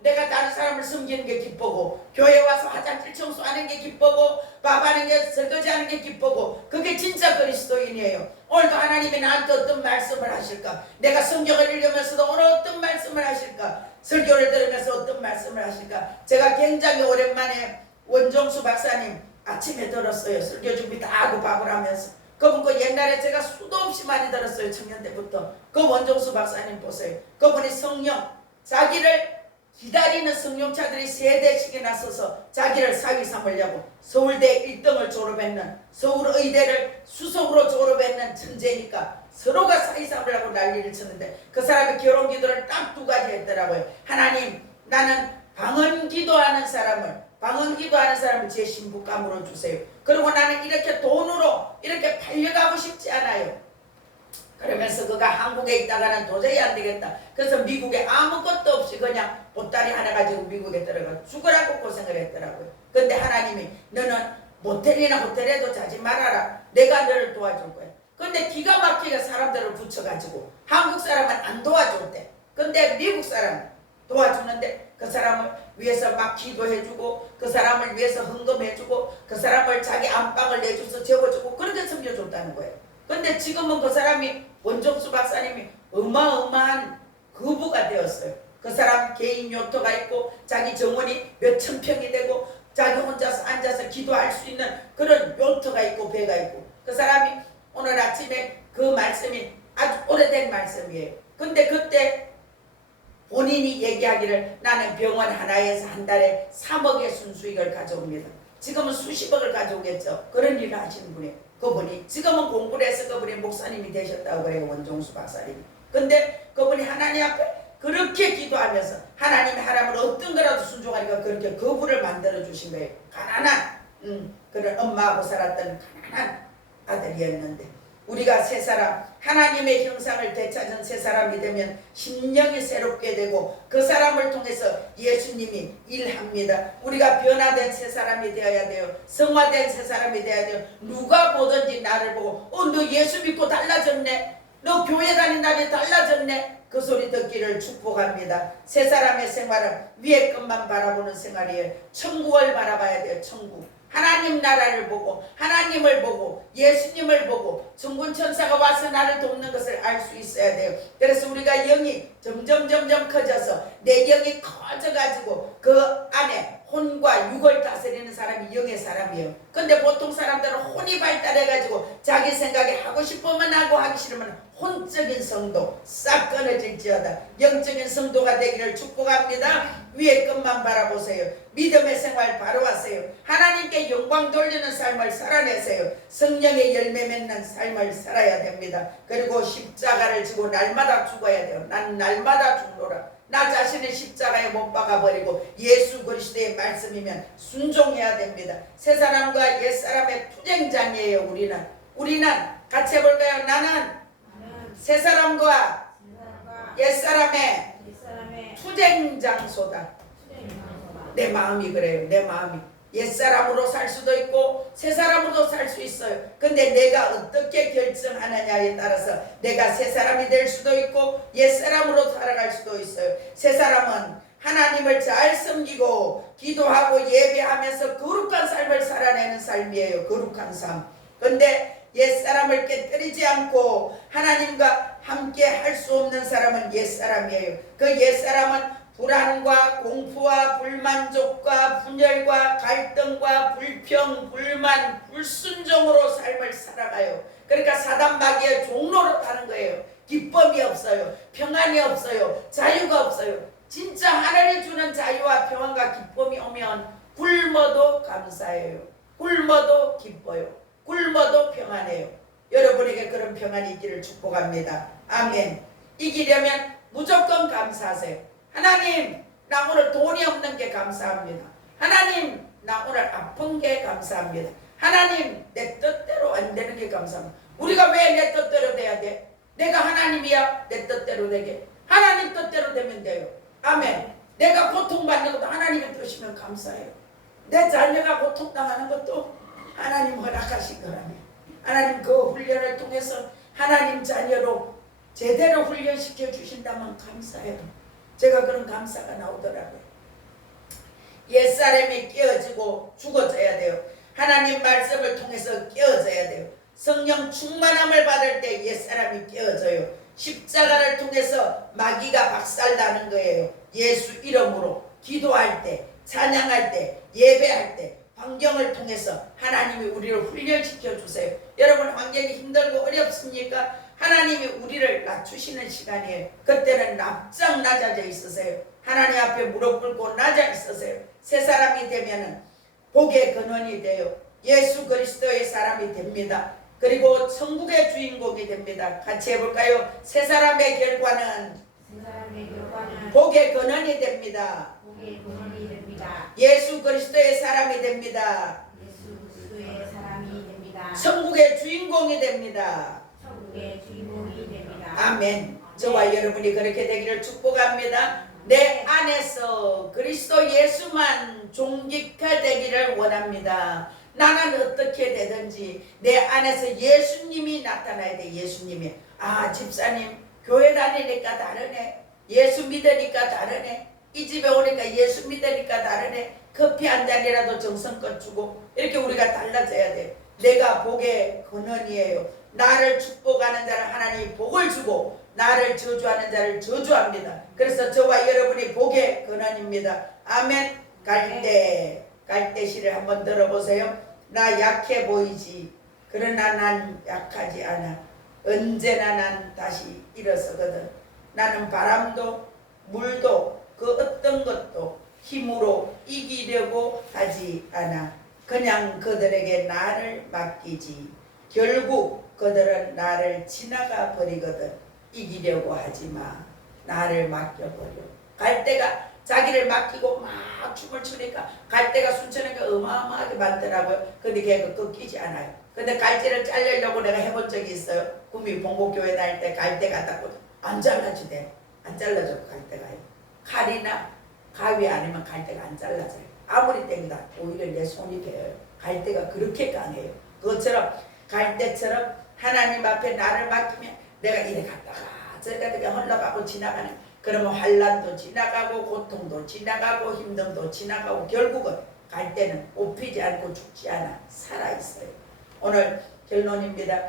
내가 다른 사람을 섬기는 게 기쁘고 교회 와서 화장실 청소하는 게 기쁘고 밥하는 게 설거지하는 게 기쁘고, 그게 진짜 그리스도인이에요. 오늘도 하나님이 나한테 어떤 말씀을 하실까? 내가 성경을 읽으면서도 오늘 어떤 말씀을 하실까? 설교를 들으면서 어떤 말씀을 하실까? 제가 굉장히 오랜만에 원종수 박사님 아침에 들었어요. 설교 준비 다 하고 밥을 하면서. 그분 그 옛날에 제가 수도 없이 많이 들었어요. 청년 때부터. 그 원종수 박사님 보세요. 그분이 성령, 자기를 기다리는 성령차들이 3대씩이나 서서 자기를 사위 삼으려고 서울대 1등을 졸업했는, 서울의대를 수석으로 졸업했는 천재니까 서로가 사위 삼으려고 난리를 쳤는데, 그 사람이 결혼 기도를 딱 2가지 했더라고요. 하나님, 나는 방언 기도하는 사람을 제 신부감으로 주세요. 그리고 나는 이렇게 돈으로 이렇게 팔려가고 싶지 않아요. 그러면서 그가 한국에 있다가는 도저히 안 되겠다. 그래서 미국에 아무것도 없이 그냥 보따리 하나 가지고 미국에 들어가 죽으라고 고생을 했더라고요. 근데 하나님이 너는 모텔이나 호텔에도 자지 말아라. 내가 너를 도와줄 거야. 근데 기가 막히게 사람들을 붙여가지고 한국 사람은 안 도와줄 때, 근데 미국 사람은 도와주는데 그 사람을 위해서 막 기도해주고 그 사람을 위해서 헌금해주고 그 사람을 자기 안방을 내줘서 재워주고 그렇게 섬겨줬다는 거예요. 근데 지금은 그 사람이 원종수 박사님이 어마어마한 거부가 되었어요. 그 사람 개인 요트가 있고 자기 정원이 몇천 평이 되고 자기 혼자서 앉아서 기도할 수 있는 그런 요트가 있고 배가 있고, 그 사람이 오늘 아침에 그 말씀이 아주 오래된 말씀이에요. 근데 그때 본인이 얘기하기를 나는 병원 하나에서 한 달에 3억의 순수익을 가져옵니다. 지금은 수십억을 가져오겠죠. 그런 일을 하시는 분이에요. 그분이 지금은 공부를 해서 그분이 목사님이 되셨다고 그래요. 원종수 박사님이. 근데 그분이 하나님 앞에 그렇게 기도하면서 하나님이 하라면 어떤 거라도 순종하니까 그렇게 거부를 만들어 주신 거예요. 가난한 그런 엄마하고 살았던 가난한 아들이었는데, 우리가 새 사람, 하나님의 형상을 되찾은 새 사람이 되면 심령이 새롭게 되고 그 사람을 통해서 예수님이 일합니다. 우리가 변화된 새 사람이 되어야 돼요. 성화된 새 사람이 되어야 돼요. 누가 보든지 나를 보고 너 예수 믿고 달라졌네, 너 교회 다닌 날이 달라졌네, 그 소리 듣기를 축복합니다. 새 사람의 생활은 위의 것만 바라보는 생활이에요. 천국을 바라봐야 돼요. 천국. 하나님 나라를 보고 하나님을 보고 예수님을 보고 천군 천사가 와서 나를 돕는 것을 알 수 있어야 돼요. 그래서 우리가 영이 점점 커져서 내 영이 커져가지고 그 안에 혼과 육을 다스리는 사람이 영의 사람이에요. 근데 보통 사람들은 혼이 발달해가지고 자기 생각에 하고 싶으면 하고 하기 싫으면 혼적인 성도 싹 끊어질지어다. 영적인 성도가 되기를 축복합니다. 위의 것만 바라보세요. 믿음의 생활 바로 하세요. 하나님께 영광 돌리는 삶을 살아내세요. 성령의 열매 맺는 삶을 살아야 됩니다. 그리고 십자가를 지고 날마다 죽어야 돼요. 난 날마다 죽노라. 나 자신의 십자가에 못 박아버리고 예수 그리스도의 말씀이면 순종해야 됩니다. 새 사람과 옛 사람의 투쟁장이에요. 우리는 같이 해볼까요? 나는 새 사람과 옛 사람의 투쟁 장소다. 내 마음이 그래요. 내 마음이 옛 사람으로 살 수도 있고 새 사람으로 살 수 있어요. 근데 내가 어떻게 결정하느냐에 따라서 내가 새 사람이 될 수도 있고 옛 사람으로 살아갈 수도 있어요. 새 사람은 하나님을 잘 섬기고 기도하고 예배하면서 거룩한 삶을 살아내는 삶이에요. 거룩한 삶. 근데 옛사람을 깨뜨리지 않고 하나님과 함께 할 수 없는 사람은 옛사람이에요. 그 옛사람은 불안과 공포와 불만족과 분열과 갈등과 불평, 불만, 불순종으로 삶을 살아가요. 그러니까 사단 마귀의 종로로 타는 거예요. 기쁨이 없어요. 평안이 없어요. 자유가 없어요. 진짜 하나님이 주는 자유와 평안과 기쁨이 오면 굶어도 감사해요. 굶어도 기뻐요. 굶어도 평안해요. 여러분에게 그런 평안이 있기를 축복합니다. 아멘. 이기려면 무조건 감사하세요. 하나님, 나 오늘 돈이 없는 게 감사합니다. 하나님, 나 오늘 아픈 게 감사합니다. 하나님, 내 뜻대로 안 되는 게 감사합니다. 우리가 왜 내 뜻대로 돼야 돼? 내가 하나님이야. 내 뜻대로 되게. 하나님 뜻대로 되면 돼요. 아멘. 내가 고통받는 것도 하나님의 뜻이면 감사해요. 내 자녀가 고통당하는 것도 하나님 허락하신 거라면 하나님 그 훈련을 통해서 하나님 자녀로 제대로 훈련시켜 주신다면 감사해요. 제가 그런 감사가 나오더라고요. 옛사람이 깨어지고 죽어져야 돼요. 하나님 말씀을 통해서 깨어져야 돼요. 성령 충만함을 받을 때 옛사람이 깨어져요. 십자가를 통해서 마귀가 박살나는 거예요. 예수 이름으로 기도할 때, 찬양할 때, 예배할 때 환경을 통해서 하나님이 우리를 훈련시켜 주세요. 여러분 환경이 힘들고 어렵습니까? 하나님이 우리를 낮추시는 시간이에요. 그때는 납작 낮아져 있으세요. 하나님 앞에 무릎 꿇고 낮아 있으세요. 새 사람이 되면은 복의 근원이 돼요. 예수 그리스도의 사람이 됩니다. 그리고 천국의 주인공이 됩니다. 같이 해볼까요? 새 사람의 결과는 복의 근원이 됩니다. 예수 그리스도의 사람이 됩니다. 천국의 주인공이 됩니다. 아멘. 저와 여러분이 그렇게 되기를 축복합니다. 내 안에서 그리스도 예수만 종기화되기를 원합니다. 나는 어떻게 되든지 내 안에서 예수님이 나타나야 돼. 예수님이. 아, 집사님 교회 다니니까 다르네. 예수 믿으니까 다르네. 이 집에 오니까 예수 믿으니까 다르네. 커피 한 잔이라도 정성껏 주고 이렇게 우리가 달라져야 돼. 내가 복의 근원이에요. 나를 축복하는 자를 하나님이 복을 주고 나를 저주하는 자를 저주합니다. 그래서 저와 여러분이 복의 근원입니다. 아멘. 갈대시를 한번 들어보세요. 나 약해 보이지. 그러나 난 약하지 않아. 언제나 난 다시 일어서거든. 나는 바람도 물도 그 어떤 것도 힘으로 이기려고 하지 않아. 그냥 그들에게 나를 맡기지. 결국 그들은 나를 지나가 버리거든. 이기려고 하지 마. 나를 맡겨버려. 갈대가 자기를 맡기고 막 춤을 추니까 갈대가 순천하게 어마어마하게 많더라고요. 근데 걔가 꺾이지 않아요. 근데 갈대를 자르려고 내가 해본 적이 있어요. 구미 봉곡교회 다닐 때 갈대 갖다 꽂아. 안 잘라주대. 안 잘라줘 갈대가요. 칼이나 가위 아니면 갈대가 안 잘라져요. 아무리 땡다 오히려 내 손이 베어요. 갈대가 그렇게 강해요. 그것처럼 갈대처럼 하나님 앞에 나를 맡기면 내가 이래 갔다가 저래 갔다가 흘러가고 지나가는 그러면 환난도 지나가고 고통도 지나가고 힘듦도 지나가고 결국은 갈대는 뽑히지 않고 죽지 않아 살아있어요. 오늘 결론입니다.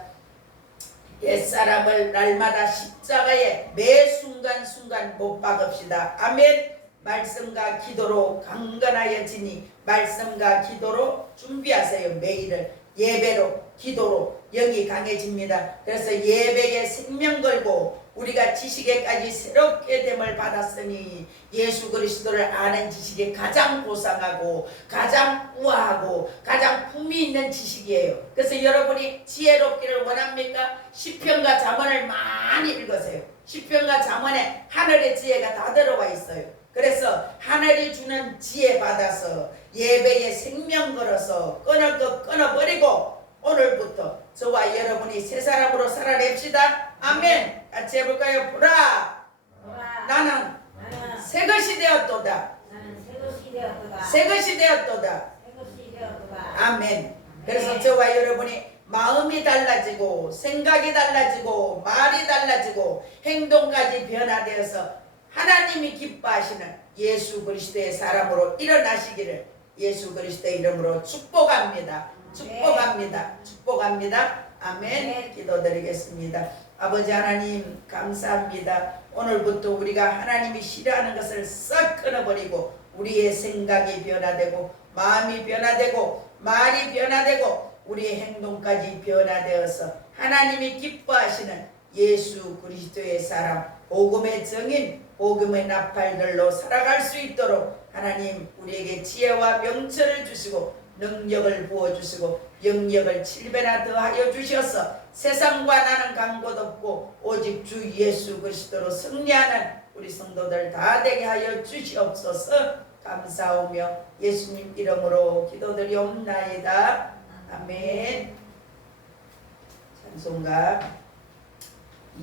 옛사람을 날마다 십자가에 매 순간순간 못 박읍시다. 아멘. 말씀과 기도로 강건하여지니 말씀과 기도로 준비하세요. 매일을 예배로 기도로 영이 강해집니다. 그래서 예배에 생명 걸고 우리가 지식에까지 새롭게 됨을 받았으니 예수 그리스도를 아는 지식이 가장 고상하고 가장 우아하고 가장 품위 있는 지식이에요. 그래서 여러분이 지혜롭기를 원합니까? 시편과 잠언을 많이 읽으세요. 시편과 잠언에 하늘의 지혜가 다 들어와 있어요. 그래서 하늘이 주는 지혜 받아서 예배에 생명 걸어서 끊을 것 끊어버리고 오늘부터 저와 여러분이 새 사람으로 살아냅시다. 아멘. 같이 해볼까요? 보라 나는 새 것이 되었도다. 새 것이 되었도다. 아멘. 그래서 저와 여러분이 마음이 달라지고 생각이 달라지고 말이 달라지고 행동까지 변화되어서 하나님이 기뻐하시는 예수 그리스도의 사람으로 일어나시기를 예수 그리스도의 이름으로 축복합니다. 축복합니다. 축복합니다. 아멘. 기도드리겠습니다. 아버지 하나님 감사합니다. 오늘부터 우리가 하나님이 싫어하는 것을 싹 끊어버리고 우리의 생각이 변화되고 마음이 변화되고 말이 변화되고 우리의 행동까지 변화되어서 하나님이 기뻐하시는 예수 그리스도의 사람, 복음의 증인, 복음의 나팔들로 살아갈 수 있도록 하나님 우리에게 지혜와 명철을 주시고 능력을 부어주시고 영역을 7배나 더하여 주셔서 세상과 나는 강곳 없고 오직 주 예수 그리스도로 승리하는 우리 성도들 다 되게 하여 주시옵소서. 감사하며 예수님 이름으로 기도드리옵나이다. 아멘. 찬송가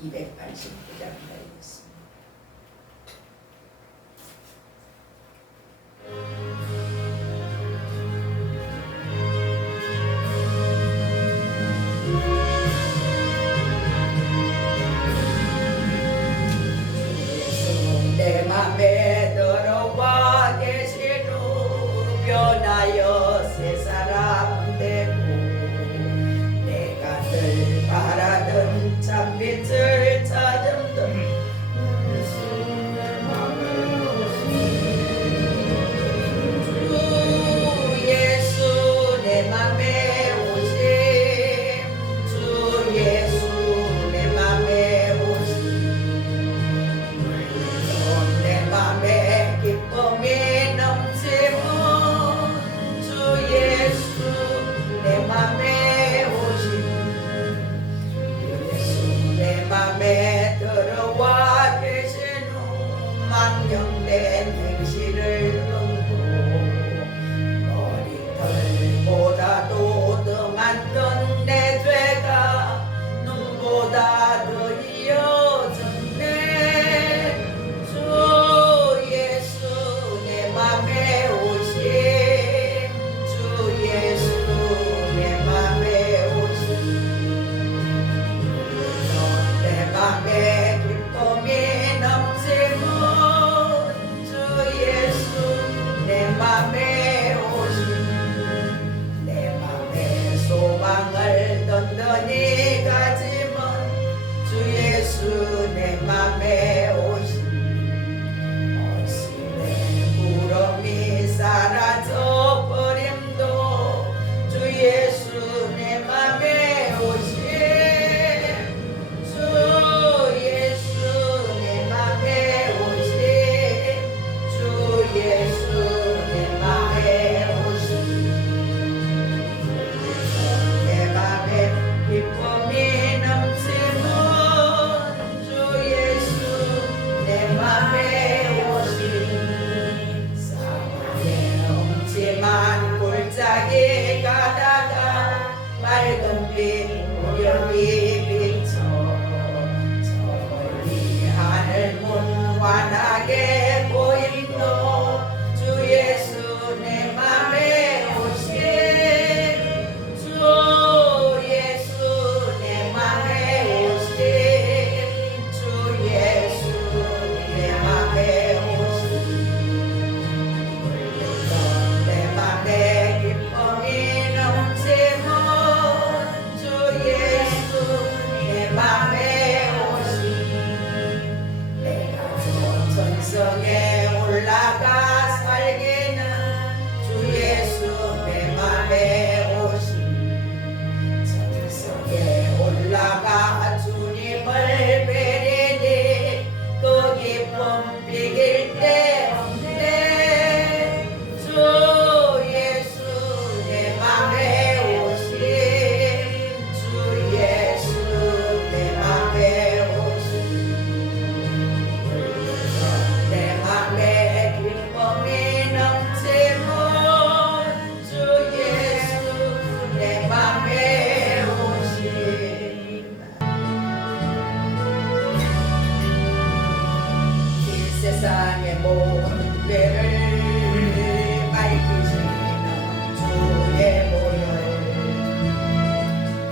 289장 가겠습니다. 내 맘에 들어와 계신 후 변하여 새 사람 되고 내가 늘 바라던 참빛을 찾음던 주 예수 내 맘에 오심 주 예수 내 맘에 오심 내 맘에 기쁨이 넘치고 주 예수 내 맘에 오신 예수 내 맘에 들어와 계신 후 망령된 행실을 끊고 머리털보다도 더 많던 내 죄가 눈보다 더 이어졌네. 주 예수 내 맘에 오심 주 예수 내 맘에 오심 내 맘에 기쁨이 넘치고 주 예수 내 맘에 오심 내 맘에 소망을 든든히 가지면 주 예수 내 맘에 오심 어심의 부름이 사라져 버림도 주 예수 내 맘에 오심 주 예수 내 맘에 오심 주 예수 내 맘에 오심 내 맘에 기쁨이 넘치고 주 예수 내 맘에 오심 사랑의 엄지만 골짜기 가다가 맑은 빛 우연히 비쳐 저 멀리 하늘 문환하게 보임도 주 예수 내 맘에 오심 주 예수 내 맘에 오심 주 예수 내 맘에 오심 내 맘에 기쁨이 넘치고 주 예수 내 맘에 오심 내가 저 천성에 올라가 살기는 주 예수 내 맘에 오심 천성에 올라가 주님을 뵈리니 그 기쁨 비길 데 없네. 주 예수 내 맘에 오심 주 예수 내 맘에 오심 내 맘에 기쁨이 넘치고 주 예수 내 맘에 오심 이 세상의 모든 죄를 밝히시는 주의 보혈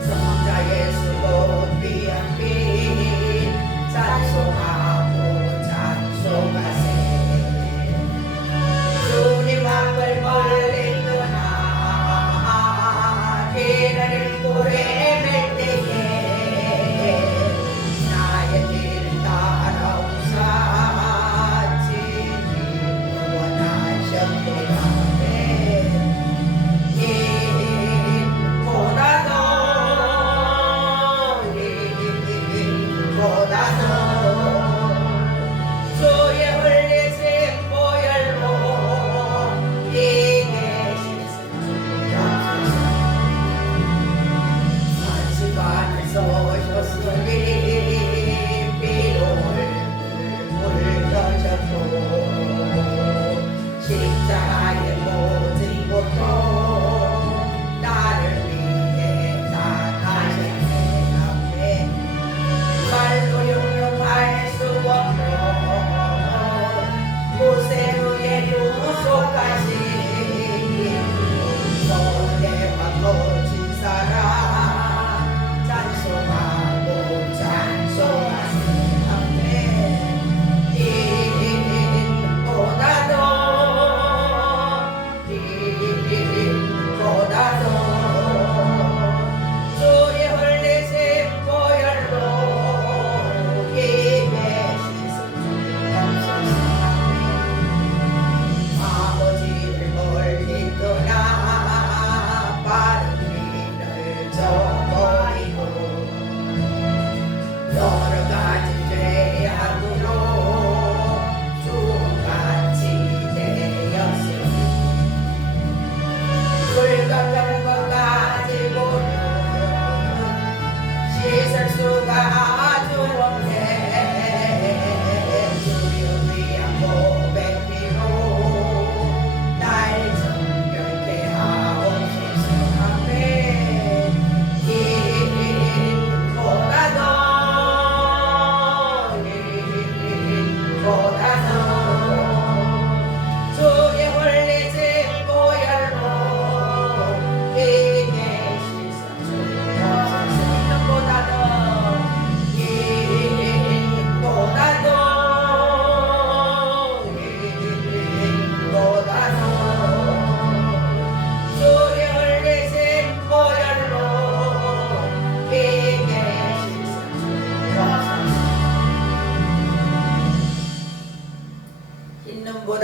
성자 예수 곧 귀한 피 찬송하고 찬송하세 주님 앞을 멀리 떠나 길을 잃고 헤맬 때에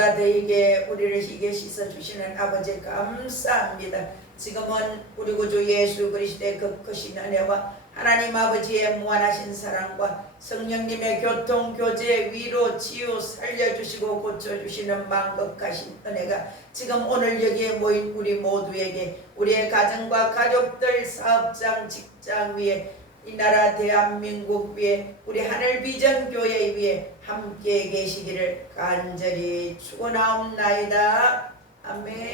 보다 더이게 우리를 희게 씻어주시는 아버지 감사합니다. 지금은 우리 구주 예수 그리스도의 그 크신 은혜와 하나님 아버지의 무한하신 사랑과 성령님의 교통, 교제, 위로, 치유, 살려주시고 고쳐주시는 만극하신 은혜가 지금 오늘 여기에 모인 우리 모두에게, 우리의 가정과 가족들, 사업장, 직장 위에, 이 나라 대한민국 위에, 우리 하늘비전교회 위에 함께 계시기를 간절히 축원하옵나이다. 아멘.